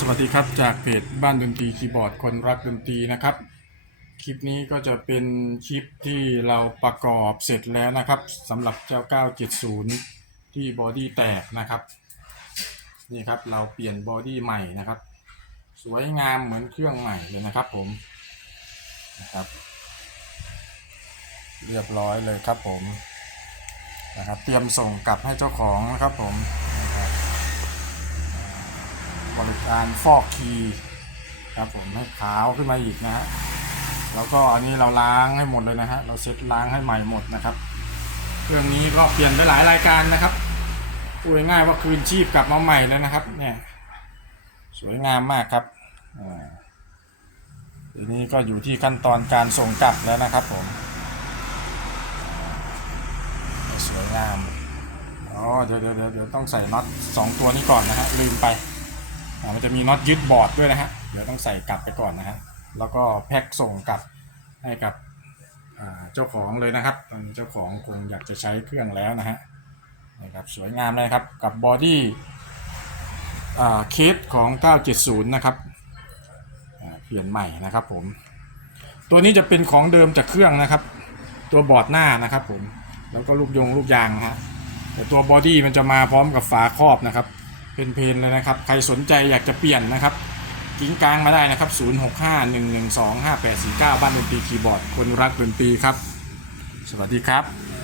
สวัสดีครับจากเพจบ้านดนตรีคีย์บอร์ดคนรักดนตรีนะครับ คลิปนี้ก็จะเป็นคลิปที่เราประกอบเสร็จแล้วนะครับสำหรับเจ้า 970 ที่บอดี้แตกนะครับนี่ครับเราเปลี่ยนบอดี้ใหม่นะครับ สวยงามเหมือนเครื่องใหม่เลยนะครับผมนะครับ เรียบร้อยเลยครับผมนะครับ เตรียมส่งกลับให้เจ้าของนะครับผม บริการฟอกคีครับผมให้ขาวขึ้นมาอีกนะฮะแล้วก็อันนี้เราล้างให้หมดเลยนะฮะเราเซ็ตล้างให้ใหม่หมดนะครับ เครื่องนี้ก็เปลี่ยนไปหลายรายการนะครับพูดง่ายว่าคืนชีพกลับมาใหม่แล้วนะครับ เนี่ยสวยงามมากครับอ่าทีนี้ก็อยู่ที่ขั้นตอนการส่งกลับแล้วนะครับผมสวยงามอ๋อเดี๋ยวเดี๋ยวเดี๋ยวต้องใส่น็อตสองตัวนี้ก่อนนะฮะลืมไป มันจะมีน็อตยึดบอร์ดด้วยนะฮะ เดี๋ยวต้องใส่กลับไปก่อนนะฮะ แล้วก็แพ็คส่งกลับให้กับเจ้าของเลยนะครับ ตอนนี้เจ้าของคงอยากจะใช้เครื่องแล้วนะฮะนะครับสวยงามเลยครับกับบอดี้เคสของ 970 นะครับเปลี่ยนใหม่นะครับผม ตัวนี้จะเป็นของเดิมจากเครื่องนะครับ ตัวบอร์ดหน้านะครับผม แล้วก็ลูกยงลูกยางนะฮะแต่ตัวบอดี้มันจะมาพร้อมกับฝาครอบนะครับ เพนๆเลยนะครับ ใครสนใจอยากจะเปลี่ยนนะครับ กิ้งกลางมาได้นะครับ 0651125849 บ้านดนตรีคีย์บอร์ด คนรักดนตรีครับ สวัสดีครับ